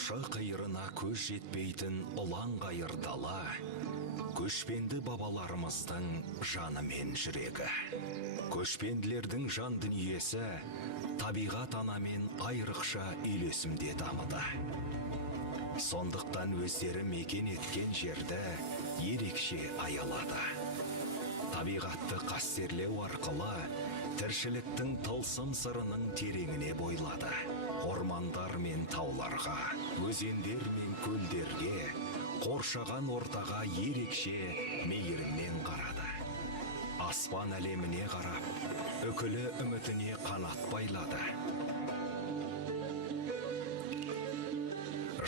Ұшы-қиырына көз жетпейтін ұлан қайыр дала, көшпенді бабаларымыздың жаны мен жүрегі. Көшпенділердің жан дүниесі табиғат анамен айрықша үйлесімде дамыды. Сондықтан өздері мекен еткен жерді ерекше аялады. Табиғатты қастерлеу арқылы тіршіліктің тылсым сырының тереңіне бойлады. Ормандар мен тауларға, өзендер мен көлдерге, қоршаған ортаға ерекше мейіріммен қарады. Аспан әлеміне қарап, үкілі үмітіне қанат байлады.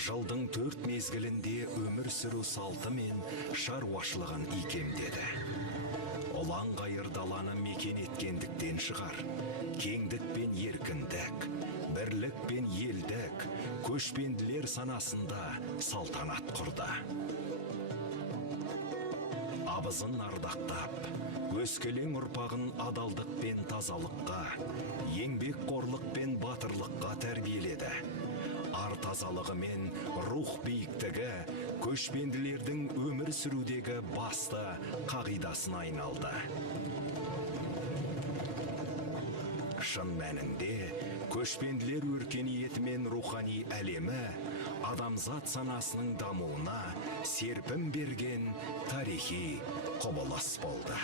Жылдың 4 мезгілінде өмір сүру салты мен шаруашылығын икемдеді. Ұлан қайыр даланы мекен еткендіктен шығар, кеңдік пен еркіндік, бірлік пен елдік көшпенділер санасында салтанат құрды. Абызын ардақтап, өскелең ұрпағын адалдық пен тазалыққа, еңбек қорлық пен батырлыққа тәрбиеледі. Ар тазалығы мен рух биіктігі көшпенділердің өмір сүрудегі басты қағидасына айналды. Шын мәнінде көшпенділер өркениеті мен рухани әлемі адамзат санасының дамуына серпін берген тарихи құбылыс болды.